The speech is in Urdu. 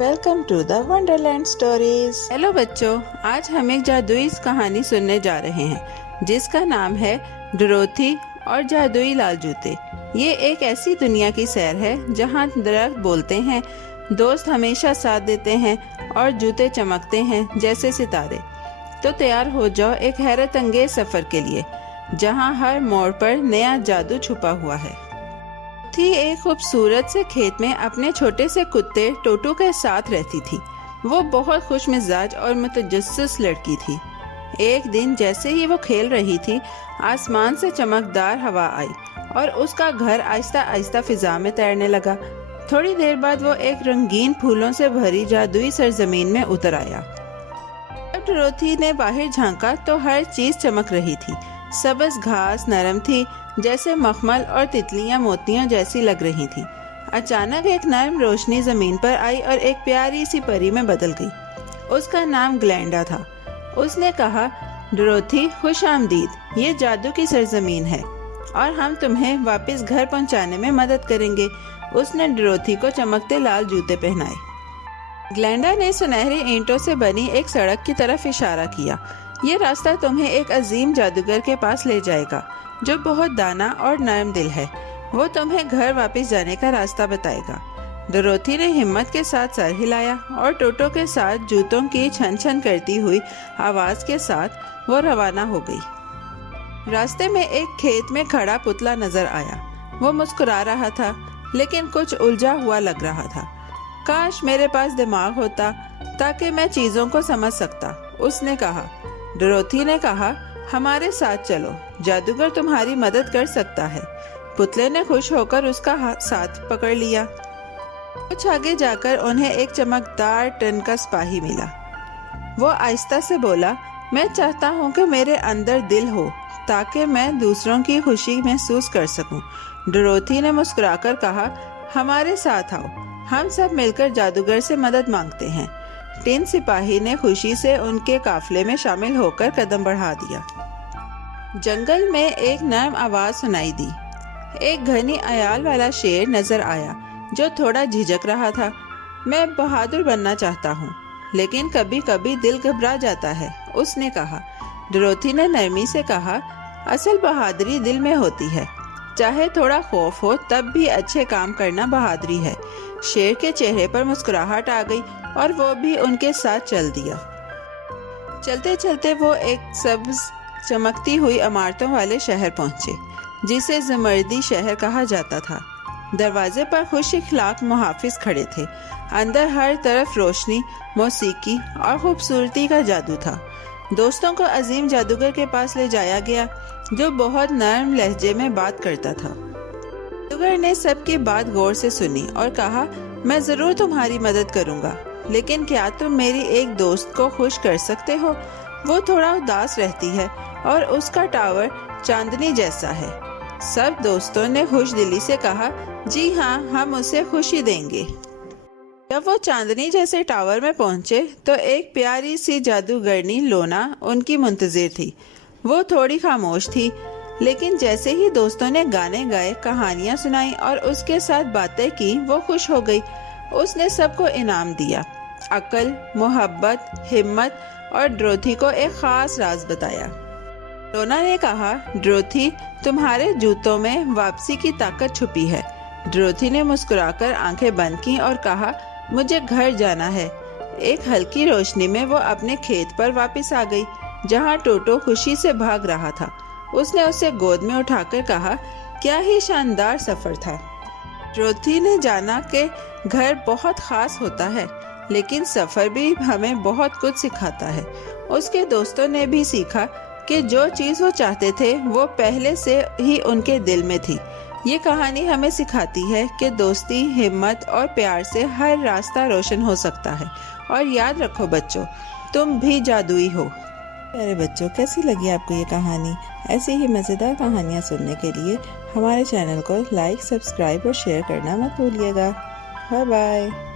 Welcome to the wonderland stories. Hello بچوں، آج ہم ایک جادوئی کہانی سننے جا رہے ہیں جس کا نام ہے ڈروتھی اور جادوئی لال جوتے۔ یہ ایک ایسی دنیا کی سیر ہے جہاں درخت بولتے ہیں، دوست ہمیشہ ساتھ دیتے ہیں اور جوتے چمکتے ہیں جیسے ستارے۔ تو تیار ہو جاؤ ایک حیرت انگیز سفر کے لیے جہاں ہر موڑ پر نیا جادو چھپا ہوا ہے۔ تھی ایک خوبصورت سے کھیت میں اپنے چھوٹے سے کتے ٹوٹو کے ساتھ رہتی تھی۔ وہ بہت خوش مزاج اور متجسس لڑکی تھی۔ ایک دن جیسے ہی وہ کھیل رہی تھی، آسمان سے چمکدار ہوا آئی اور اس کا گھر آہستہ آہستہ فضا میں تیرنے لگا۔ تھوڑی دیر بعد وہ ایک رنگین پھولوں سے بھری جادوئی سرزمین میں اتر آیا۔ جب ڈروتھی نے باہر جھانکا تو ہر چیز چمک رہی تھی۔ سبز گھاس نرم تھی جیسے مخمل اور تتلیاں موتیوں جیسی لگ رہی تھیں۔ اچانک ایک نرم روشنی زمین پر آئی اور ایک پیاری سی پری میں بدل گئی۔ اس کا نام گلینڈا تھا۔ اس نے کہا، ڈروتھی خوش آمدید، یہ جادو کی سرزمین ہے اور ہم تمہیں واپس گھر پہنچانے میں مدد کریں گے۔ اس نے ڈروتھی کو چمکتے لال جوتے پہنائے۔ گلینڈا نے سنہری اینٹوں سے بنی ایک سڑک کی طرف اشارہ کیا۔ یہ راستہ تمہیں ایک عظیم جادوگر کے پاس لے جائے گا جو بہت دانا اور نرم دل ہے۔ وہ تمہیں گھر واپس جانے کا راستہ بتائے گا۔ ڈروتھی نے ہمت کے ساتھ سر ہلایا اور ٹوٹو کے ساتھ جوتوں کی چھن چھن کرتی ہوئی آواز کے ساتھ وہ روانہ ہو گئی۔ راستے میں ایک کھیت میں کھڑا پتلا نظر آیا۔ وہ مسکرا رہا تھا لیکن کچھ الجھا ہوا لگ رہا تھا۔ کاش میرے پاس دماغ ہوتا تاکہ میں چیزوں کو سمجھ سکتا، اس نے کہا۔ ڈروتھی نے کہا، ہمارے ساتھ چلو، جادوگر تمہاری مدد کر سکتا ہے۔ پتلے نے خوش ہو کر اس کا ساتھ پکڑ لیا۔ کچھ آگے جا کر انہیں ایک چمکدار ٹن کا سپاہی ملا۔ وہ آہستہ سے بولا، میں چاہتا ہوں کہ میرے اندر دل ہو تاکہ میں دوسروں کی خوشی محسوس کر سکوں۔ ڈروتھی نے مسکرا کر کہا، ہمارے ساتھ آؤ، ہم سب مل کر جادوگر سے مدد مانگتے ہیں۔ ٹن سپاہی نے خوشی سے ان کے قافلے میں شامل ہو کر قدم بڑھا دیا۔ جنگل میں ایک نرم آواز سنائی دی۔ ایک گھنی عیال والا شیر نظر آیا جو تھوڑا جھجک رہا تھا۔ میں بہادر بننا چاہتا ہوں لیکن کبھی کبھی دل گھبرا جاتا ہے، اس نے کہا۔ ڈروتھی نے نرمی سے کہا، اصل بہادری دل میں ہوتی ہے، چاہے تھوڑا خوف ہو تب بھی اچھے کام کرنا بہادری ہے۔ شیر کے چہرے پر مسکراہٹ آ گئی اور وہ بھی ان کے ساتھ چل دیا۔ چلتے چلتے وہ ایک سبز چمکتی ہوئی عمارتوں والے شہر پہنچے جسے زمردی شہر کہا جاتا تھا۔ دروازے پر خوش اخلاق محافظ کھڑے تھے۔ اندر ہر طرف روشنی، موسیقی اور خوبصورتی کا جادو تھا۔ دوستوں کو عظیم جادوگر کے پاس لے جایا گیا جو بہت نرم لہجے میں بات کرتا تھا۔ جادوگر نے سب کی بات غور سے سنی اور کہا، میں ضرور تمہاری مدد کروں گا، لیکن کیا تم میری ایک دوست کو خوش کر سکتے ہو؟ وہ تھوڑا اداس رہتی ہے اور اس کا ٹاور چاندنی جیسا ہے۔ سب دوستوں نے خوش دلی سے کہا، جی ہاں، ہم اسے خوشی دیں گے۔ جب وہ چاندنی جیسے ٹاور میں پہنچے تو ایک پیاری سی جادوگرنی لونا ان کی منتظر تھی۔ وہ تھوڑی خاموش تھی لیکن جیسے ہی دوستوں نے گانے گائے، کہانیاں سنائی اور اس کے ساتھ باتیں کی، وہ خوش ہو گئی۔ اس نے سب کو انعام دیا، عقل، محبت، ہمت اور ڈروتھی کو ایک خاص راز بتایا۔ لونا نے کہا، ڈروتھی، تمہارے جوتوں میں واپسی کی طاقت چھپی ہے۔ ڈروتھی نے مسکرا کر آنکھیں بند کی اور کہا، مجھے گھر جانا ہے۔ ایک ہلکی روشنی میں وہ اپنے کھیت پر واپس آ گئی جہاں ٹوٹو خوشی سے بھاگ رہا تھا۔ اس نے اسے گود میں اٹھا کر کہا، کیا ہی شاندار سفر تھا۔ ڈروتھی نے جانا کہ گھر بہت خاص ہوتا ہے لیکن سفر بھی ہمیں بہت کچھ سکھاتا ہے۔ اس کے دوستوں نے بھی سیکھا کہ جو چیز وہ چاہتے تھے وہ پہلے سے ہی ان کے دل میں تھی۔ یہ کہانی ہمیں سکھاتی ہے کہ دوستی، ہمت اور پیار سے ہر راستہ روشن ہو سکتا ہے۔ اور یاد رکھو بچوں، تم بھی جادوئی ہو۔ پیارے بچوں، کیسی لگی آپ کو یہ کہانی؟ ایسی ہی مزیدار کہانیاں سننے کے لیے ہمارے چینل کو لائک، سبسکرائب اور شیئر کرنا مت بھولیے گا۔ Bye bye.